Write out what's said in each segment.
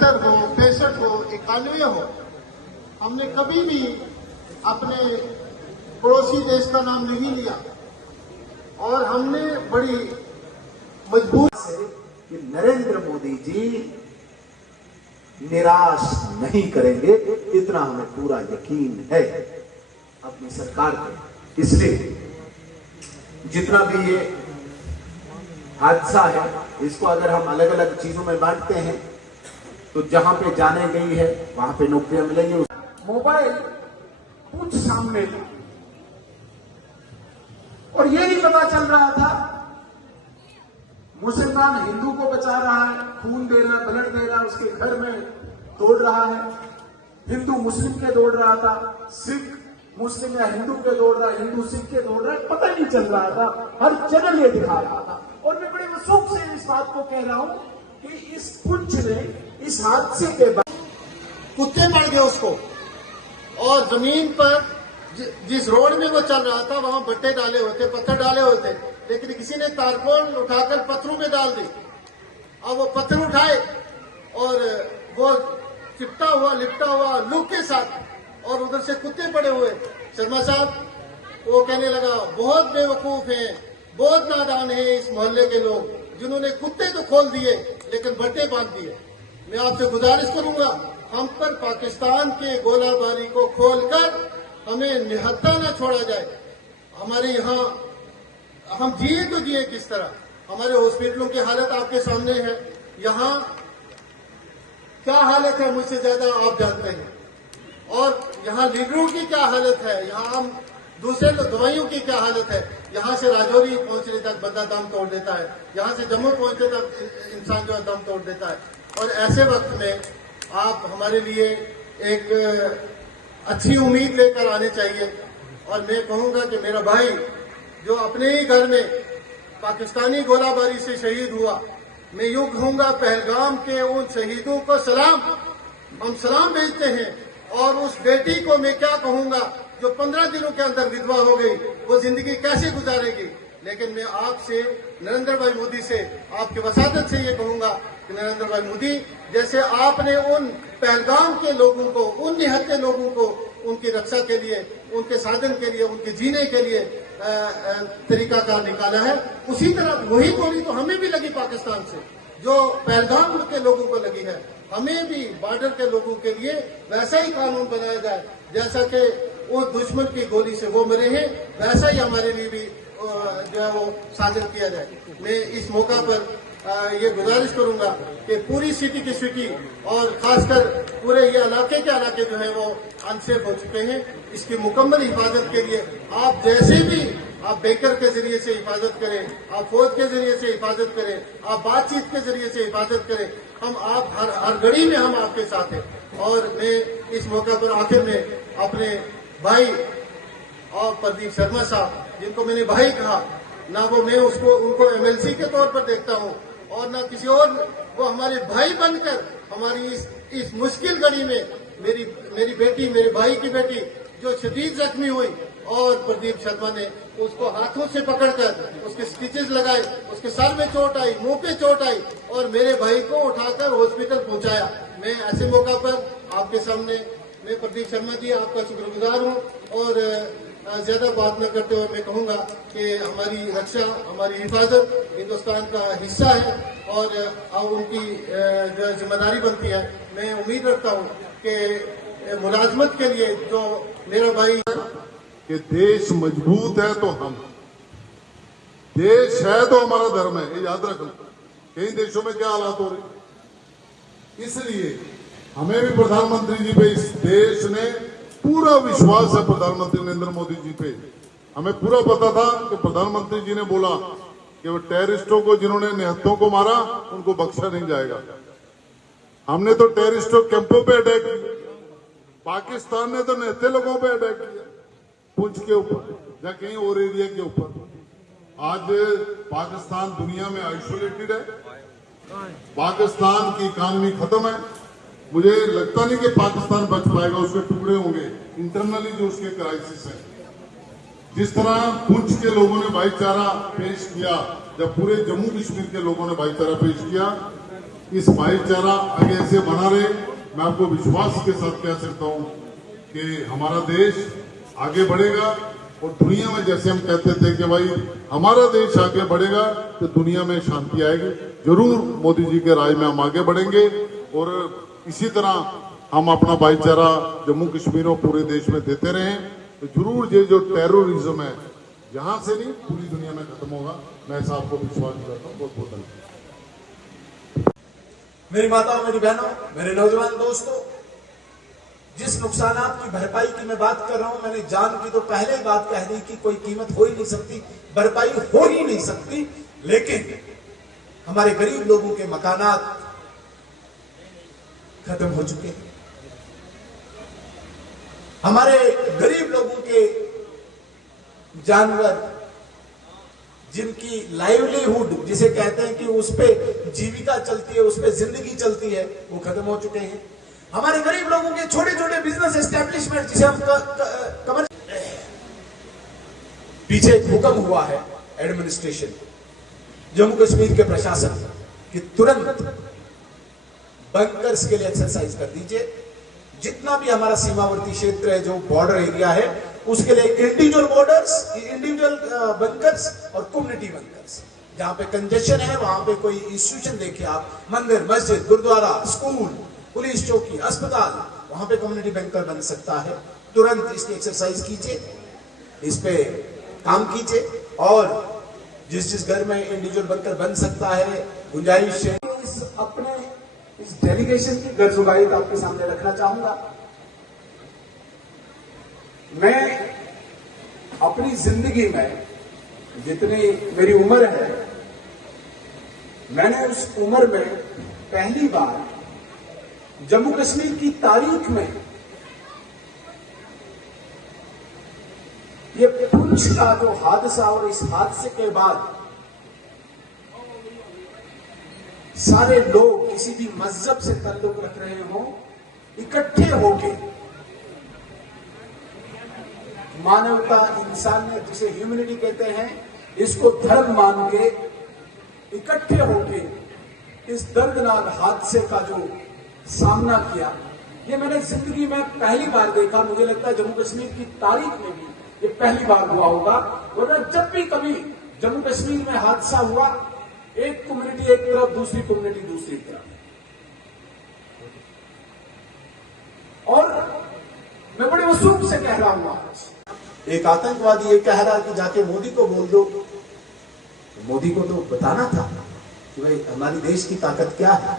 78 हो, 65 हो, 91 हो, हमने कभी भी अपने पड़ोसी देश का नाम नहीं लिया और हमने बड़ी मजबूत से कि नरेंद्र मोदी जी निराश नहीं करेंगे, इतना हमें पूरा यकीन है अपनी सरकार पे। इसलिए जितना भी ये हादसा है, इसको अगर हम अलग अलग चीजों में बांटते हैं तो जहां पे जाने गई है वहां पे नौकरियां मिलेंगी। मोबाइल कुछ सामने था और ये नहीं पता चल रहा था मुसलमान हिंदू को बचा रहा है, खून दे रहा है, ब्लड दे रहा है, उसके घर में दौड़ रहा है, हिंदू मुस्लिम के दौड़ रहा था, सिख मुस्लिम या हिंदू के दौड़ रहा है, हिंदू सिख के दौड़ रहा है, पता नहीं चल रहा था। हर चैनल ये दिखा रहा था और मैं बड़े वसूख से इस बात को कह रहा हूं कि इस पुंछ ने इस हादसे के बाद कुत्ते मर गए उसको, और जमीन पर जिस रोड में वो चल रहा था वहां बट्टे डाले हुए थे, पत्थर डाले हुए थे, लेकिन किसी ने तारकोल उठाकर पत्थरों में डाल दी। अब वो पत्थर उठाए और वो चिपटा हुआ लिपटा हुआ लुक के साथ, और उधर से कुत्ते पड़े हुए। शर्मा साहब वो कहने लगा, बहुत बेवकूफ हैं, बहुत नादान हैं इस मोहल्ले के लोग, जिन्होंने कुत्ते तो खोल दिए लेकिन बट्टे बांध दिए। मैं आपसे गुजारिश करूंगा, हम पर पाकिस्तान के गोलाबारी को खोलकर हमें निहत्था न छोड़ा जाए। हमारे यहाँ हम जिए तो जिए किस तरह? हमारे हॉस्पिटलों की हालत आपके सामने है। यहाँ क्या हालत है मुझसे ज्यादा आप जानते हैं, और यहाँ लीडरों की क्या हालत है, यहाँ हम दूसरे दवाइयों की क्या हालत है। यहाँ से राजौरी पहुंचने तक बंदा दम तोड़ देता है, यहाँ से जम्मू पहुंचने तक इंसान जो है दम तोड़ देता है। और ऐसे वक्त में आप हमारे लिए एक अच्छी उम्मीद लेकर आने चाहिए। और मैं कहूंगा कि मेरा भाई जो अपने ही घर में पाकिस्तानी गोलाबारी से शहीद हुआ, मैं यूं कहूंगा पहलगाम के उन शहीदों को सलाम, हम सलाम भेजते हैं। और उस बेटी को मैं क्या कहूंगा जो 15 दिनों के अंदर विधवा हो गई, वो जिंदगी कैसे गुजारेगी। लेकिन मैं आपसे, नरेंद्र भाई मोदी से, आपकी वसादत से ये कहूंगा कि नरेंद्र भाई मोदी, जैसे आपने उन पहलगाम के लोगों को, उन निहत्थे लोगों को उनकी रक्षा के लिए, उनके साधन के लिए, उनके जीने के लिए तरीकाकार निकाला है, उसी तरह वही गोली तो हमें भी लगी पाकिस्तान से, जो पहलगाम के लोगों को लगी है। हमें भी बॉर्डर के लोगों के लिए वैसा ही कानून बनाया जाए, जैसा कि वो दुश्मन की गोली से वो मरे हैं, वैसा ही हमारे लिए भी जो है वो साझा किया जाए। मैं इस मौका पर ये गुजारिश करूंगा कि पूरी सिटी की सिटी और खासकर पूरे ये इलाके के इलाके जो है वो अनसेफ हो चुके हैं। इसकी मुकम्मल हिफाजत के लिए आप जैसे भी, आप बैंकर के जरिए से हिफाजत करें, आप फौज के जरिए से हिफाजत करें, आप बातचीत के जरिए से हिफाजत करें, हम आप हर घड़ी में हम आपके साथ हैं। और मैं इस मौका पर आखिर में अपने भाई और प्रदीप शर्मा साहब, जिनको मैंने भाई कहा, ना वो मैं उनको एमएलसी के तौर पर देखता हूँ और ना किसी और, वो हमारे भाई बनकर हमारी इस मुश्किल घड़ी में मेरी बेटी, मेरे भाई की बेटी जो शदीद जख्मी हुई, और प्रदीप शर्मा ने उसको हाथों से पकड़कर उसके स्टिचेस लगाए, उसके सर में चोट आई, मुंह पे चोट आई, और मेरे भाई को उठाकर हॉस्पिटल पहुंचाया। मैं ऐसे मौका पर आपके सामने, मैं प्रदीप शर्मा जी आपका शुक्रगुजार हूं। और ज्यादा बात न करते हुए मैं कहूंगा कि हमारी रक्षा, हमारी हिफाजत हिंदुस्तान का हिस्सा है और अब उनकी जो जिम्मेदारी बनती है। मैं उम्मीद रखता हूं कि मुलाजमत के लिए जो मेरा भाई, कि देश मजबूत है तो हम, देश है तो हमारा धर्म है, ये याद रखना। कई देशों में क्या हालात हो रहे, इसलिए हमें भी प्रधानमंत्री जी पे, इस देश ने पूरा विश्वास है प्रधानमंत्री नरेंद्र मोदी जी पे। हमें पूरा पता था कि प्रधानमंत्री जी ने बोला कि वो टेररिस्टों को, जिन्होंने निहत्थों को मारा, उनको बख्शा नहीं जाएगा। हमने तो टेररिस्टों कैंपों पे अटैक किया, पाकिस्तान ने तो निहत्थे लोगों पे अटैक किया, पुंछ के ऊपर या कहीं और एरिया के ऊपर। आज पाकिस्तान दुनिया में आइसोलेटेड है, पाकिस्तान की इकॉनमी खत्म है। मुझे लगता नहीं कि पाकिस्तान बच पाएगा, उसके टुकड़े होंगे इंटरनली जो उसके क्राइसिस है। जिस तरह पुंछ के लोगों ने भाईचारा पेश किया, जब पूरे जम्मू कश्मीर के लोगों ने भाईचारा पेश किया, इस भाईचारा आगे ऐसे बना रहे। मैं आपको विश्वास के साथ कह सकता हूं कि हमारा देश आगे बढ़ेगा और दुनिया में जैसे हम कहते थे कि भाई हमारा देश आगे बढ़ेगा तो दुनिया में शांति आएगी। जरूर मोदी जी के राय में हम आगे बढ़ेंगे और इसी तरह हम अपना भाईचारा जम्मू कश्मीर और पूरे देश में देते रहें तो जरूर ये जो टेररिज्म है यहां से नहीं पूरी दुनिया में खत्म होगा। मैं ऐसा आपको विश्वास दिलाता हूँ। बहुत बहुत धन्यवाद। मेरी माताओं, मेरी बहनों, मेरे नौजवान दोस्तों, जिस नुकसानात की भरपाई की मैं बात कर रहा हूं, मैंने जान की तो पहले ही बात कह दी कि कोई कीमत हो ही नहीं सकती, भरपाई हो ही नहीं सकती। लेकिन हमारे गरीब लोगों के मकानात खत्म हो चुके हैं। हमारे गरीब लोगों के जानवर, जिनकी लाइवलीहुड जिसे कहते हैं कि उस पे जीविका चलती है, उस पे जिंदगी चलती है, वो खत्म हो चुके हैं। हमारे गरीब लोगों के छोटे छोटे बिजनेस एस्टेब्लिशमेंट जिसे हम पीछे एक हुक्म हुआ है एडमिनिस्ट्रेशन जम्मू कश्मीर के प्रशासन कि तुरंत बंकर्स के लिए एक्सरसाइज कर दीजिए। जितना भी हमारा सीमावर्ती क्षेत्र है, जो बॉर्डर एरिया है, उसके लिए इंडिविजुअल बॉर्डर्स, इंडिविजुअल बंकर्स और कम्युनिटी बंकर्स। जहां पे कंजेशन है वहां पे कोई इंस्टीट्यूशन देखिए आप, मंदिर, मस्जिद, गुरुद्वारा, स्कूल, पुलिस चौकी, अस्पताल, वहां पे कम्युनिटी बंकर बन सकता है। तुरंत इसकी एक्सरसाइज कीजिए, इस पे काम कीजिए और जिस घर में इंडिविजुअल बंकर बन सकता है, गुंजाइश है। इस डेलीगेशन की गर्जुगाहित आपके सामने रखना चाहूंगा। मैं अपनी जिंदगी में जितनी मेरी उम्र है, मैंने उस उम्र में पहली बार जम्मू कश्मीर की तारीख में ये पुंछ का जो हादसा और इस हादसे के बाद सारे लोग किसी भी मजहब से ताल्लुक रख रहे हों, इकट्ठे होके मानवता, इंसानियत जिसे ह्यूमैनिटी कहते हैं, इसको धर्म मान के इकट्ठे होके इस दर्दनाक हादसे का जो सामना किया, ये मैंने जिंदगी में पहली बार देखा। मुझे लगता है जम्मू कश्मीर की तारीख में भी ये पहली बार हुआ होगा। वरना जब भी कभी जम्मू कश्मीर में हादसा हुआ, एक कम्युनिटी एक तरफ, दूसरी कम्युनिटी दूसरी तरफ। और मैं बड़े वसूख से कह रहा हूं आज, एक आतंकवादी ये कह रहा कि जाके मोदी को बोल दो। मोदी को तो बताना था कि भाई हमारी देश की ताकत क्या है।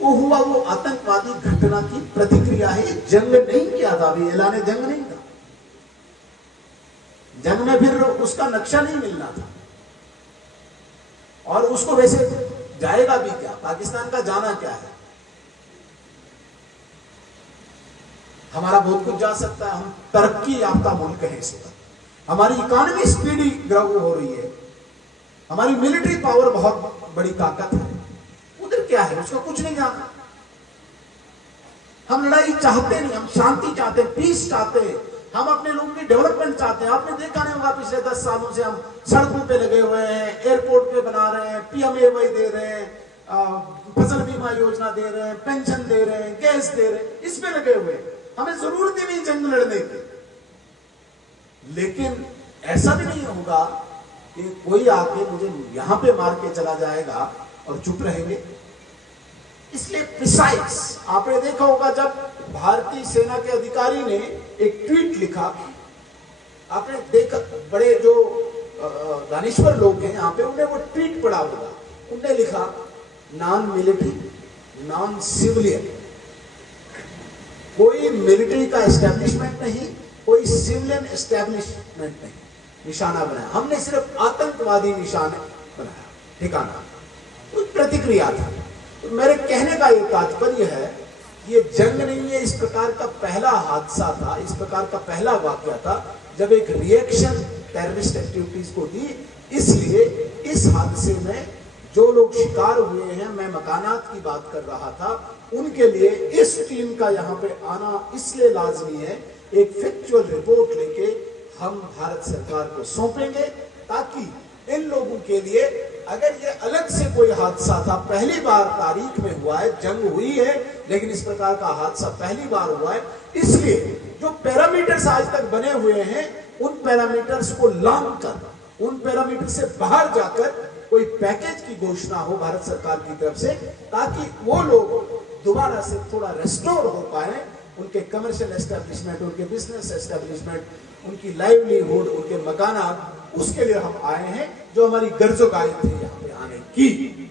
वो हुआ वो आतंकवादी घटना की प्रतिक्रिया है। जंग नहीं किया था, अभी ऐलान जंग नहीं था। जंग में फिर उसका नक्शा नहीं मिलना था और उसको वैसे जाएगा भी क्या, पाकिस्तान का जाना क्या है। हमारा बहुत कुछ जा सकता है, हम तरक्की याफ्ता मुल्क है इस वक्त, हमारी इकोनॉमी स्पीडी ग्रो हो रही है, हमारी मिलिट्री पावर बहुत बड़ी ताकत है। उधर क्या है, उसका कुछ नहीं जाना। हम लड़ाई चाहते नहीं, हम शांति चाहते हैं, पीस चाहते हैं, हम अपने लोगों की डेवलपमेंट चाहते हैं। आपने देखा नहीं होगा पिछले 10 सालों से हम सड़कों पे लगे हुए हैं, एयरपोर्ट पे बना रहे हैं, PMAY दे रहे हैं, फसल बीमा योजना दे रहे हैं, पेंशन दे रहे हैं, गैस दे रहे हैं, इसमें लगे हुए हैं। हमें जरूरत ही नहीं जंग लड़ने की। लेकिन ऐसा भी नहीं होगा कि कोई आके मुझे यहां पे मार के चला जाएगा और चुप रहेंगे। इसलिए प्रिसाइज, आपने देखा होगा जब भारतीय सेना के अधिकारी ने एक ट्वीट लिखा, आपने देखा, बड़े जो दानिश्वर लोग हैं यहाँ पे, उन्हें वो ट्वीट पढ़ा होगा। उन्होंने लिखा, नॉन मिलिट्री, नॉन सिविलियन, कोई मिलिट्री का एस्टेब्लिशमेंट नहीं, कोई सिविलियन एस्टेब्लिशमेंट नहीं, निशाना बनाया। हमने सिर्फ आतंकवादी निशाना बनाया, ठिकाना, कुछ प्रतिक्रिया था। तो मेरे कहने का ये तात्पर्य है, ये जंग नहीं है, इस प्रकार का पहला हादसा था, इस प्रकार का पहला वाकया था जब एक रिएक्शन टेररिस्ट एक्टिविटीज को दी। इसलिए इस हादसे में जो लोग शिकार हुए हैं, मैं मकानात की बात कर रहा था, उनके लिए इस टीम का यहाँ पे आना इसलिए लाजमी है। एक फैक्चुअल रिपोर्ट लेके हम भारत सरकार को सौंपेंगे ताकि इन लोगों के लिए अगर ये अलग से कोई हादसा था, पहली बार तारीख में हुआ है, जंग हुई है लेकिन इस प्रकार का हादसा पहली बार हुआ है, इसलिए जो पैरामीटर्स आज तक बने हुए हैं उन पैरामीटर्स को लांघ कर, उन पैरामीटर से बाहर जाकर कोई पैकेज की घोषणा हो भारत सरकार की तरफ से, ताकि वो लोग दोबारा से थोड़ा रेस्टोर हो पाए, उनके कमर्शियल एस्टेब्लिशमेंट, उनके बिजनेस एस्टेब्लिशमेंट, उनकी लाइवलीहुड, उनके मकानात, उसके लिए हम आए हैं, जो हमारी गर्जोगारी थी यहाँ पे आने की।